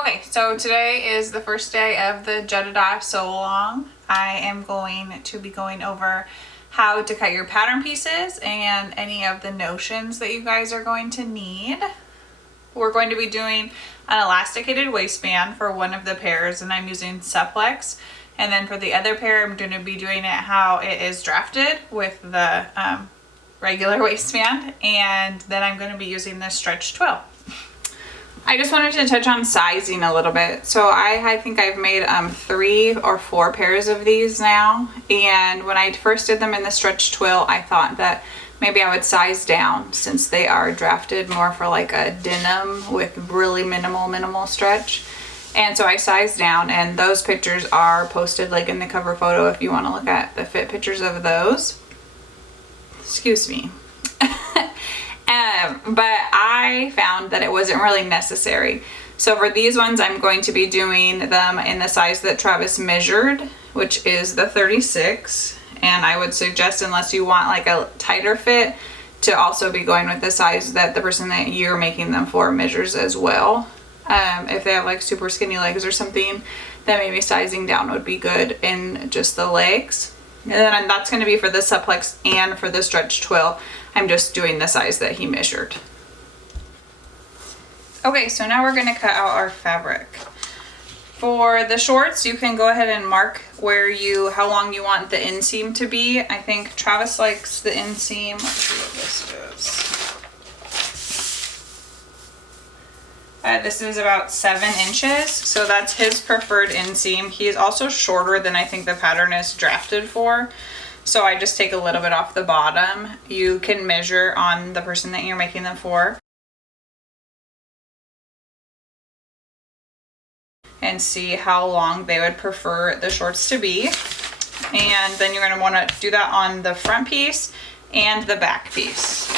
Okay, so today is the first day of the Jedidiah SAL along. I am going to be going over how to cut your pattern pieces and any of the notions that you guys are going to need. We're going to be doing an elasticated waistband for one of the pairs, and I'm using supplex. And then for the other pair, I'm going to be doing it how it is drafted with the regular waistband. And then I'm going to be using the stretch twill. I just wanted to touch on sizing a little bit. So I think I've made 3 or 4 pairs of these now. And when I first did them in the stretch twill, I thought that maybe I would size down since they are drafted more for like a denim with really minimal stretch. And so I sized down, and those pictures are posted like in the cover photo if you want to look at the fit pictures of those. Excuse me. But I found that it wasn't really necessary. So for these ones, I'm going to be doing them in the size that Travis measured, which is the 36. And I would suggest, unless you want like a tighter fit, to also be going with the size that the person that you're making them for measures as well. If they have like super skinny legs or something, then maybe sizing down would be good in just the legs. And then that's going to be for the supplex and for the stretch twill. I'm just doing the size that he measured. Okay, so now we're going to cut out our fabric. For the shorts, you can go ahead and mark how long you want the inseam to be. I think Travis likes the inseam. Let's see what this is. This is about 7 inches, so that's his preferred inseam. He's also shorter than I think the pattern is drafted for. So I just take a little bit off the bottom. You can measure on the person that you're making them for and see how long they would prefer the shorts to be. And then you're going to want to do that on the front piece and the back piece.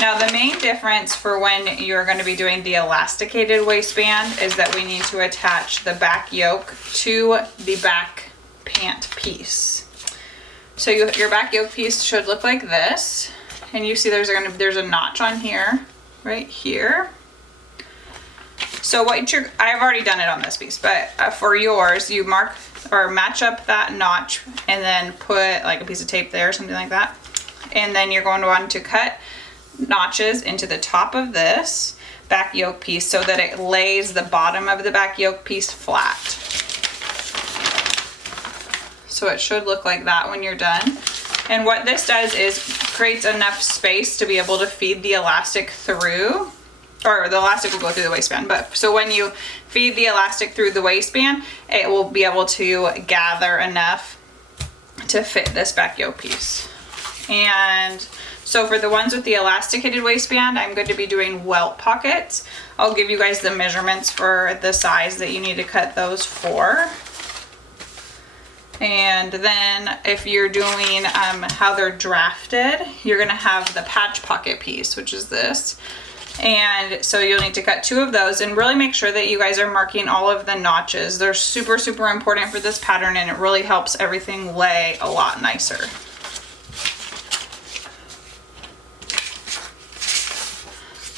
Now the main difference for when you're going to be doing the elasticated waistband is that we need to attach the back yoke to the back pant piece. So your back yoke piece should look like this, and you see there's a notch on here, right here. So I've already done it on this piece, but for yours, you mark or match up that notch and then put like a piece of tape there or something like that. And then you're going to want to cut notches into the top of this back yoke piece so that it lays the bottom of the back yoke piece flat. So it should look like that when you're done. And what this does is creates enough space to be able to feed the elastic through, or the elastic will go through the waistband. But so when you feed the elastic through the waistband, it will be able to gather enough to fit this back yoke piece. And so for the ones with the elasticated waistband, I'm going to be doing welt pockets. I'll give you guys the measurements for the size that you need to cut those for. And then if you're doing how they're drafted, you're going to have the patch pocket piece, which is this. And so you'll need to cut 2 of those, and really make sure that you guys are marking all of the notches. They're super important for this pattern, and it really helps everything lay a lot nicer.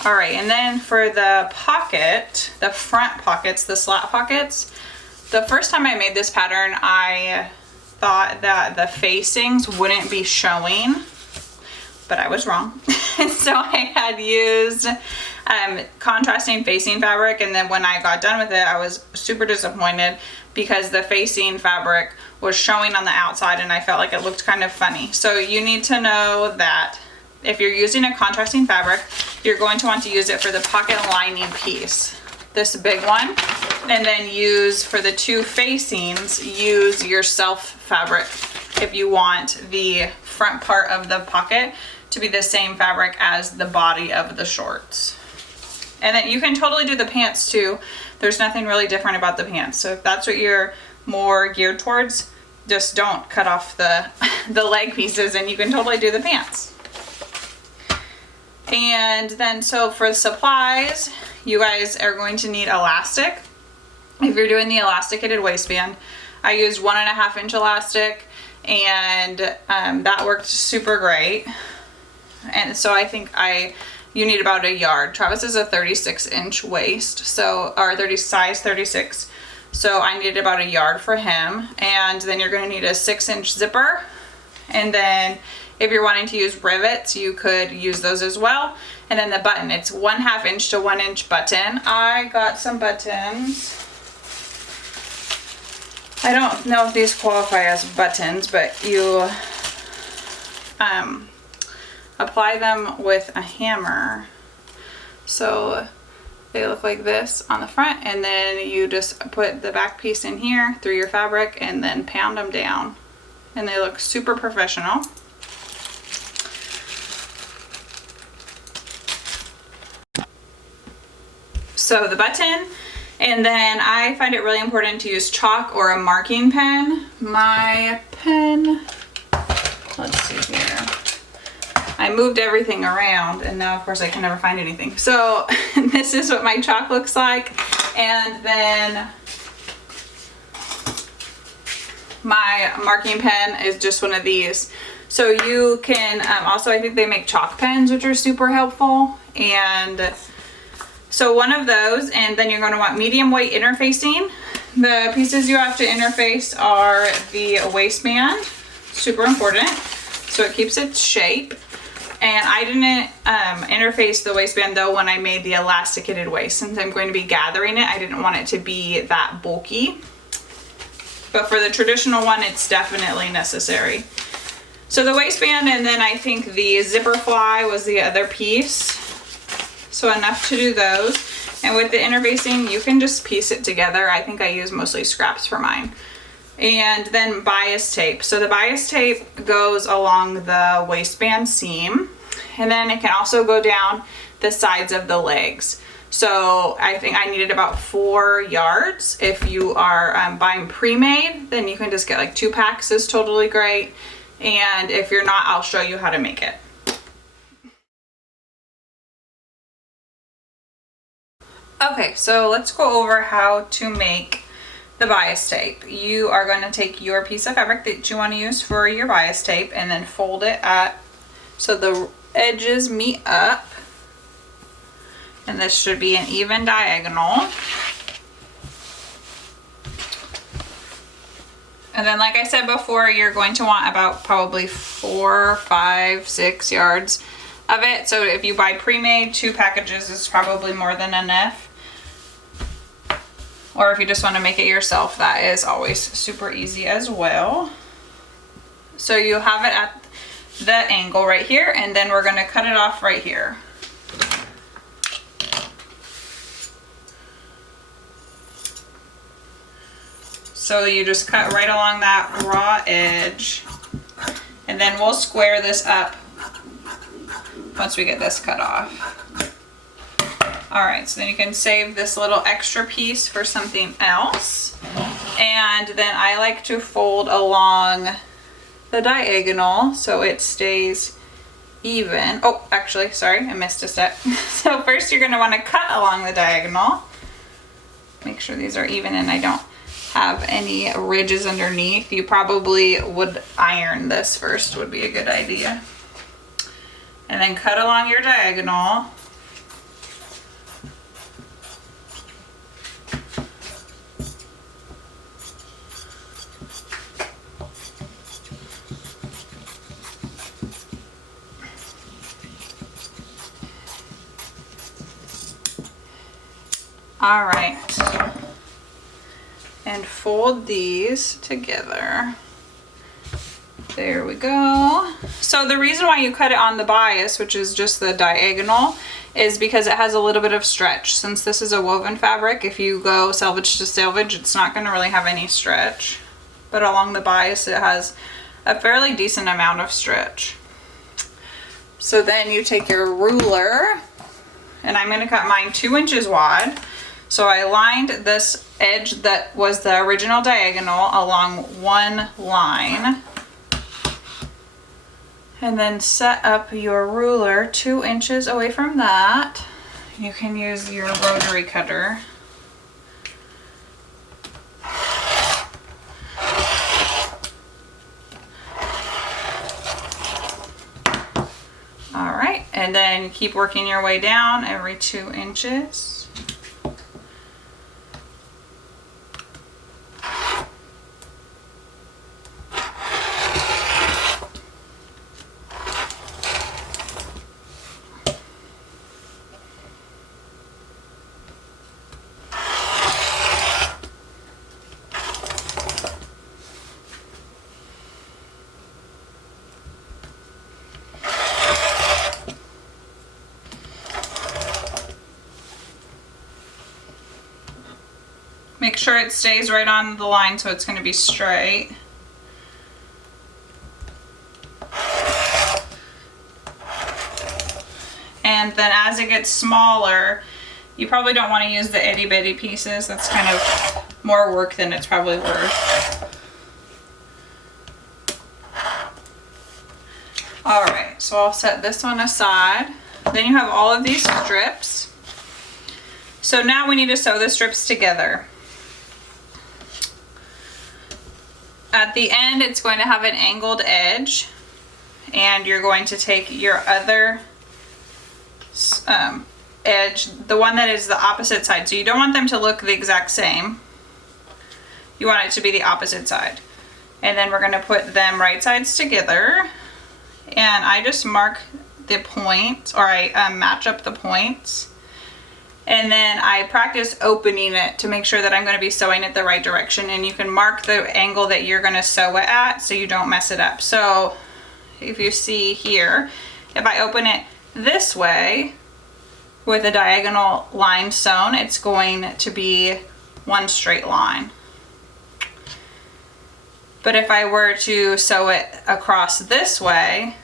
All right, and then for the pocket, the front pockets, the slat pockets, the first time I made this pattern, I thought that the facings wouldn't be showing, but I was wrong. So I had used contrasting facing fabric, and then when I got done with it, I was super disappointed because the facing fabric was showing on the outside and I felt like it looked kind of funny. So you need to know that if you're using a contrasting fabric, you're going to want to use it for the pocket lining piece, this big one. And then use for the 2 facings, use your self fabric if you want the front part of the pocket to be the same fabric as the body of the shorts. And then you can totally do the pants too. There's nothing really different about the pants. So if that's what you're more geared towards, just don't cut off the leg pieces and you can totally do the pants. And then so for the supplies, you guys are going to need elastic. If you're doing the elasticated waistband, I used 1.5 inch elastic, and that worked super great. And so I think I you need about a yard. Travis is a 36-inch waist, so, or size 36. So I needed about a yard for him. And then you're gonna need a 6-inch zipper. And then if you're wanting to use rivets, you could use those as well. And then the button, it's 1/2 inch to 1 inch button. I got some buttons. I don't know if these qualify as buttons, but you apply them with a hammer. So they look like this on the front, and then you just put the back piece in here through your fabric and then pound them down. And they look super professional. So the button, and then I find it really important to use chalk or a marking pen. My pen, let's see here. I moved everything around and now of course I can never find anything. So this is what my chalk looks like. And then my marking pen is just one of these. So you can, also I think they make chalk pens, which are super helpful. And so one of those, and then you're going to want medium weight interfacing. The pieces you have to interface are the waistband, super important, so it keeps its shape. And I didn't interface the waistband though when I made the elasticated waist. Since I'm going to be gathering it, I didn't want it to be that bulky. But for the traditional one, it's definitely necessary. So the waistband, and then I think the zipper fly was the other piece. So enough to do those. And with the interfacing, you can just piece it together. I think I use mostly scraps for mine. And then bias tape. So the bias tape goes along the waistband seam, and then it can also go down the sides of the legs. So I think I needed about 4 yards. If you are buying pre-made, then you can just get like 2 packs is totally great. And if you're not, I'll show you how to make it. Okay, so let's go over how to make the bias tape. You are going to take your piece of fabric that you want to use for your bias tape and then fold it at so the edges meet up, and this should be an even diagonal. And then like I said before, you're going to want about probably 4, 5, 6 yards of it. So if you buy pre-made, 2 packages is probably more than enough. Or if you just want to make it yourself, that is always super easy as well. So you have it at the angle right here, and then we're going to cut it off right here. So you just cut right along that raw edge, and then we'll square this up once we get this cut off. Alright, so then you can save this little extra piece for something else. And then I like to fold along the diagonal so it stays even. Oh, actually, sorry, I missed a step. So first you're going to want to cut along the diagonal. Make sure these are even and I don't have any ridges underneath. You probably would iron this first, would be a good idea. And then cut along your diagonal. All right, and fold these together. There we go. So the reason why you cut it on the bias, which is just the diagonal, is because it has a little bit of stretch. Since this is a woven fabric, if you go selvage to selvage, it's not going to really have any stretch. But along the bias, it has a fairly decent amount of stretch. So then you take your ruler, and I'm going to cut mine 2 inches wide. So I lined this edge that was the original diagonal along one line. And then set up your ruler 2 inches away from that. You can use your rotary cutter. All right, and then keep working your way down every 2 inches. Make sure it stays right on the line so it's going to be straight. And then as it gets smaller, you probably don't want to use the itty bitty pieces. That's kind of more work than it's probably worth. All right, so I'll set this one aside. Then you have all of these strips. So now we need to sew the strips together. At the end, it's going to have an angled edge, and you're going to take your other edge, the one that is the opposite side. So you don't want them to look the exact same. You want it to be the opposite side. And then we're going to put them right sides together. And I just mark the points, or I match up the points. And then I practice opening it to make sure that I'm going to be sewing it the right direction. And you can mark the angle that you're going to sew it at so you don't mess it up. So if you see here, if I open it this way with a diagonal line sewn, it's going to be one straight line. But if I were to sew it across this way,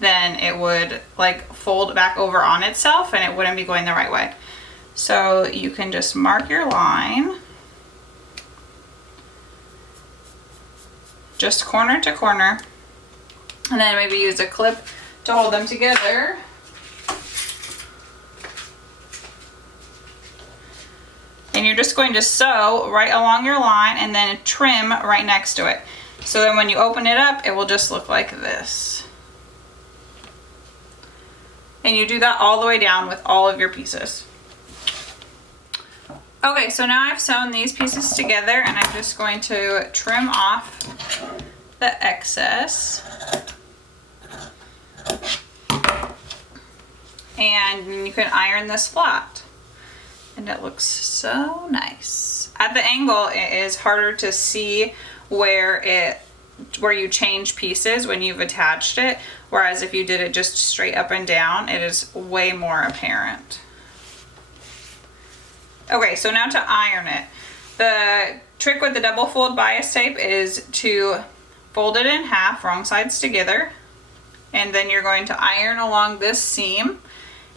then it would like fold back over on itself and it wouldn't be going the right way. So you can just mark your line, just corner to corner, and then maybe use a clip to hold them together. And you're just going to sew right along your line and then trim right next to it. So then when you open it up, it will just look like this. And you do that all the way down with all of your pieces. Okay, so now I've sewn these pieces together and I'm just going to trim off the excess. And you can iron this flat. And it looks so nice. At the angle, it is harder to see where you change pieces when you've attached it, whereas if you did it just straight up and down, it is way more apparent. Okay, so now to iron it. The trick with the double fold bias tape is to fold it in half, wrong sides together, and then you're going to iron along this seam,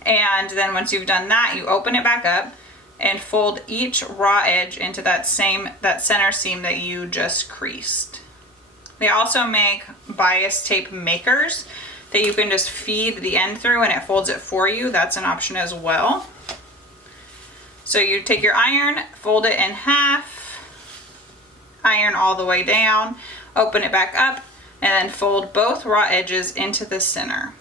and then once you've done that, you open it back up and fold each raw edge into that center seam that you just creased. They also make bias tape makers that you can just feed the end through and it folds it for you. That's an option as well. So you take your iron, fold it in half, iron all the way down, open it back up, and then fold both raw edges into the center.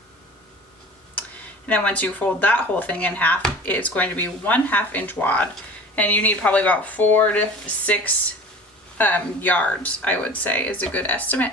And then once you fold that whole thing in half, it's going to be 1/2 inch wad. And you need probably about 4 to 6 yards, I would say, is a good estimate.